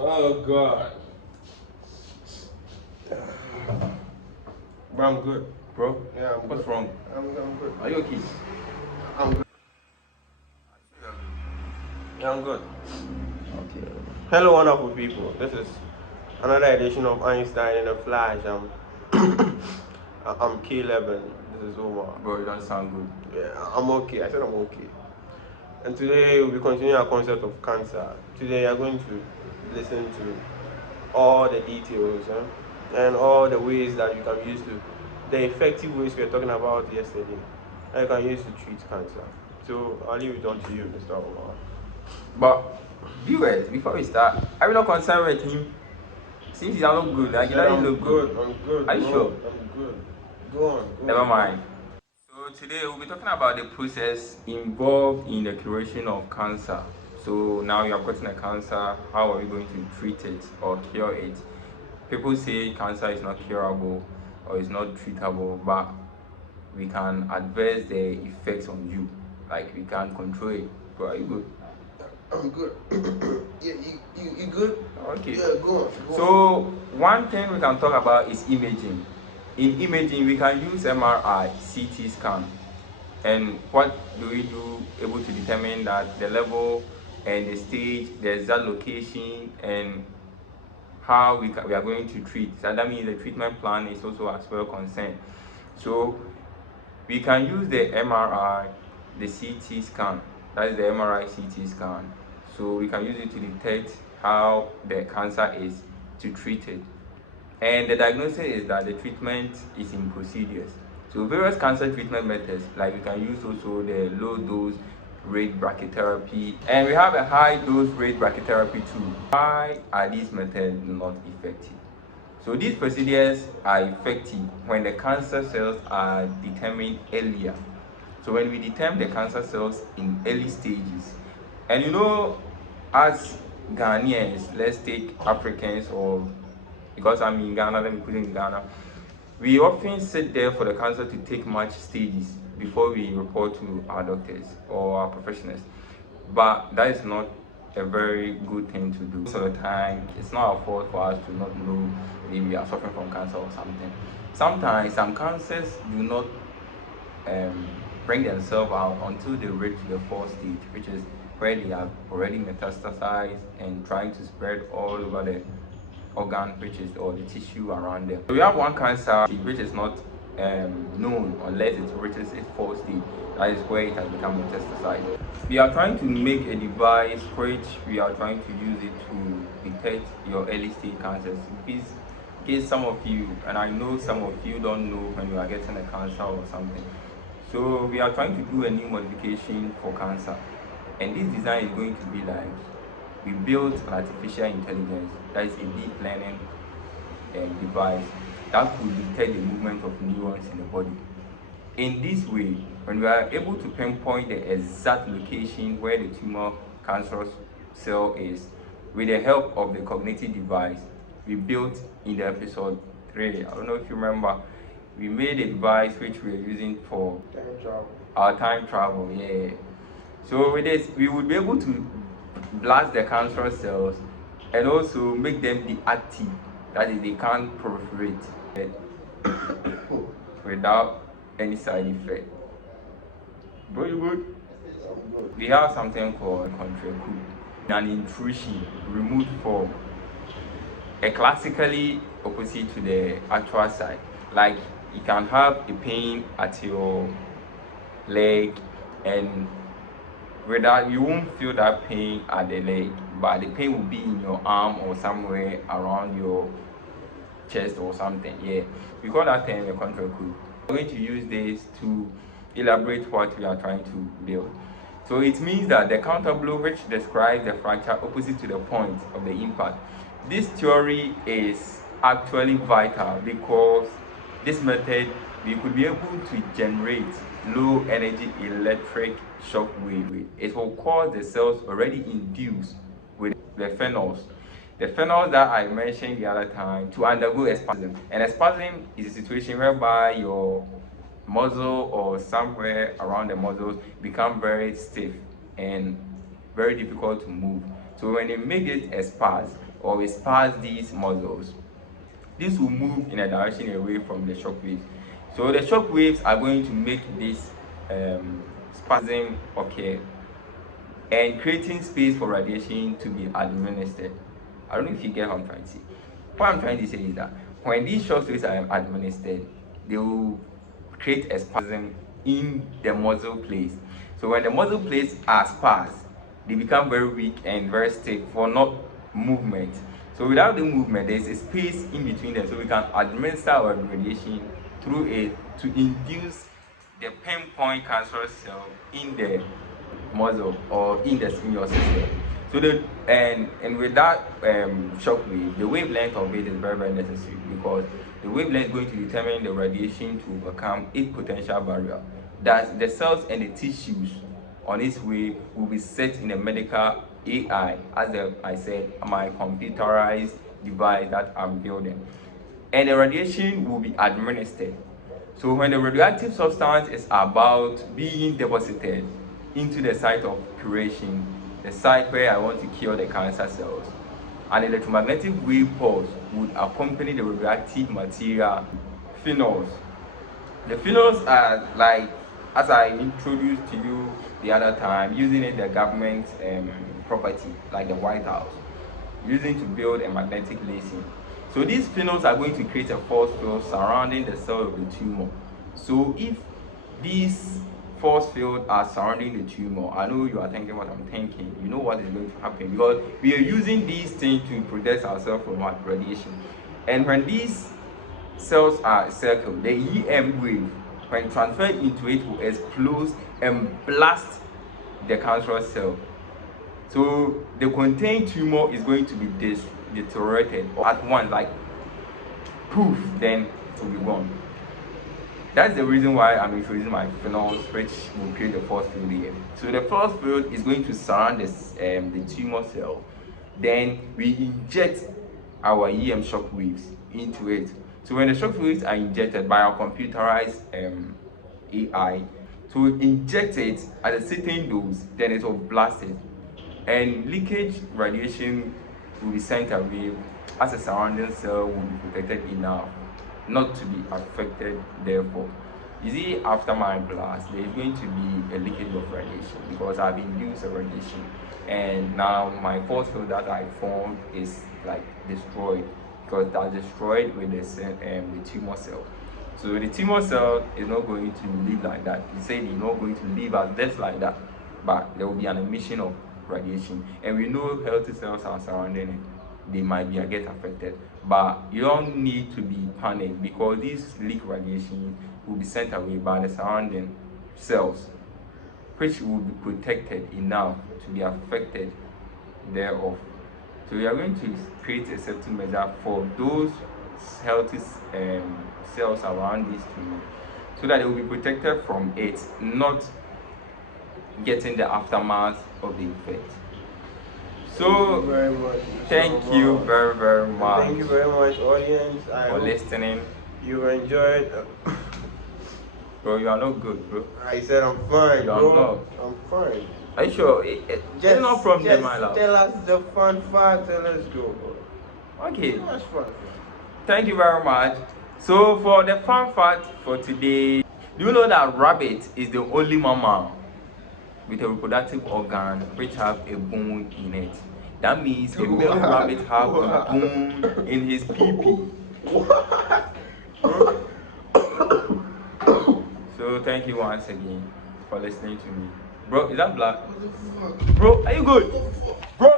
Oh God. But I'm good. Bro, Yeah, I'm what's good. wrong? I'm good. Are you okay? I'm good. Yeah, I'm good. Okay. Hello, wonderful people. This is another edition of Einstein in a Flash. I'm K11. This is Omar. Bro, you don't sound good. Yeah, I'm okay. I said I'm okay. And today we'll be continuing our concept of cancer. Today you're going to listen to all the details and all the ways that you can use to, the effective ways we were talking about yesterday, that you can use to treat cancer. So I'll leave it on to you, Mr. Omar. But, viewers, before we start, are you not concerned with him? Since he's not good, I like he said doesn't I'm look good. good. I'm good, Are you bro. sure? I'm good. Go on. Go Never on. mind. So today we'll be talking about the process involved in the curation of cancer. So now you have gotten a cancer, how are we going to treat it or cure it? People say cancer is not curable or is not treatable, but we can adverse the effects on you. Like we can control it. Bro, are you good? I'm good. Yeah, you good? Okay. Yeah, go on. Go on. So one thing we can talk about is imaging. In imaging, we can use MRI, CT scan, and what do we do able to determine that the level and the stage, the exact location, and how we are going to treat. So that means the treatment plan is also as well concerned. So we can use the MRI, the CT scan, that is the MRI CT scan. So we can use it to detect how the cancer is to treat it. And the diagnosis is that the treatment is in procedures. So various cancer treatment methods, like we can use also the low dose rate brachytherapy, and we have a high dose rate brachytherapy too. Why are these methods not effective? So these procedures are effective when the cancer cells are determined earlier. So when we determine the cancer cells in early stages, and as Ghanaians, let's take Africans, or because I'm in Ghana, let me put it in Ghana. We often sit there for the cancer to take much stages before we report to our doctors or our professionals. But that is not a very good thing to do. Most of the time, it's not our fault for us to not know maybe we are suffering from cancer or something. Sometimes some cancers do not bring themselves out until they reach the fourth stage, which is where they have already metastasized and trying to spread all over the organ, which is or the tissue around them. So we have one cancer which is not known unless it reaches its fourth stage. That is where it has become metastasized. We are trying to make a device which we are trying to use it to detect your early stage cancers. In case some of you, and I know some of you don't know when you are getting a cancer or something. So we are trying to do a new modification for cancer, and this design is going to be like, we built an artificial intelligence, that is a deep learning device that could detect the movement of neurons in the body. In this way, when we are able to pinpoint the exact location where the tumor cancerous cell is, with the help of the cognitive device we built in the episode 3, I don't know if you remember, we made a device which we are using for Time travel. our time travel. Yeah. So with this, we would be able to blast the cancerous cells and also make them be active. That is, they can't proliferate without any side effect. Bro, you good? I'm good. We have something called control coup, an intrusion removed form, a classically opposite to the actual side. Like you can have a pain at your leg, and without, you won't feel that pain at the leg, but the pain will be in your arm or somewhere around your chest or something. Yeah, we call that thing a control coup. We're going to use this to elaborate what we are trying to build. So it means that the counter blow, which describes the fracture opposite to the point of the impact. This theory is actually vital because this method, we could be able to generate low energy electric shock wave. It will cause the cells already induced with the phenols. The phenols that I mentioned the other time to undergo a spasm. And a spasm is a situation whereby your muscle or somewhere around the muscles become very stiff and very difficult to move. So when they make it a spasm, or we spaz these muscles, this will move in a direction away from the shock waves. So the shock waves are going to make this spasm occur and creating space for radiation to be administered. I don't know if you get what I'm trying to say. What I'm trying to say is that when these shock waves are administered, they will create a spasm in the muscle plates. So when the muscle plates are sparse, they become very weak and very stiff for not movement. So without the movement, there's a space in between them, so we can administer our radiation through it to induce the pinpoint cancerous cell in the muscle or in the stimulus system. So the and with that shock wave, the wavelength of it is very very necessary, because the wavelength is going to determine the radiation to overcome its potential barrier. That the cells and the tissues on its way will be set in a medical AI, as I said, my computerized device that I'm building, and the radiation will be administered. So when the radioactive substance is about being deposited into the site of curation, the site where I want to cure the cancer cells, an electromagnetic wave pulse would accompany the radioactive material phenols. The phenols are like, as I introduced to you the other time, using it the government property, like the White House, using to build a magnetic lacing. So these phenols are going to create a force field surrounding the cell of the tumor. So if these force field are surrounding the tumor, I know you are thinking what I'm thinking. You know what is going to happen, because we are using these things to protect ourselves from radiation. And when these cells are circled, the EM wave, when transferred into it, will explode and blast the cancerous cell. So the contained tumor is going to be deteriorated at once, like poof, then it will be gone. That's the reason why I'm introducing my phenols, which will create the force field here. So the force field is going to surround this, the tumor cell. Then we inject our EM shock waves into it. So when the shock waves are injected by our computerized AI, to inject it at a certain dose, then it will blast it, and leakage radiation will be sent away, as a surrounding cell will be protected enough not to be affected. Therefore, you see, after my blast, there is going to be a leakage of radiation, because I've induced a radiation, and now my force field that I formed is like destroyed, because that's destroyed with the tumor cell. So the tumor cell is not going to live like that. He said it's not going to live as death like that, but there will be an emission of radiation, and we know healthy cells are surrounding it. They might get affected, but you don't need to be panicked, because this leak radiation will be sent away by the surrounding cells, which will be protected enough to be affected thereof. So we are going to create a safety measure for those healthy cells around this tumor, so that they will be protected from it not getting the aftermath of the effect. So Very much. thank So you much. very very And much thank you very much, audience. I for hope listening. you enjoyed. Bro, you are not good, bro. I said I'm fine, You are bro. not. I'm fine. Are you sure? It's not from the my love. Tell us the fun facts and let's go, bro. Okay. That's fun. Thank you very much. So for the fun fact for today, do you know that rabbit is the only mammal with a reproductive organ which have a bone in it? That means a male rabbit have a bone in his pee-pee. So thank you once again for listening to me. Bro, is that black? Bro, are you good? Bro!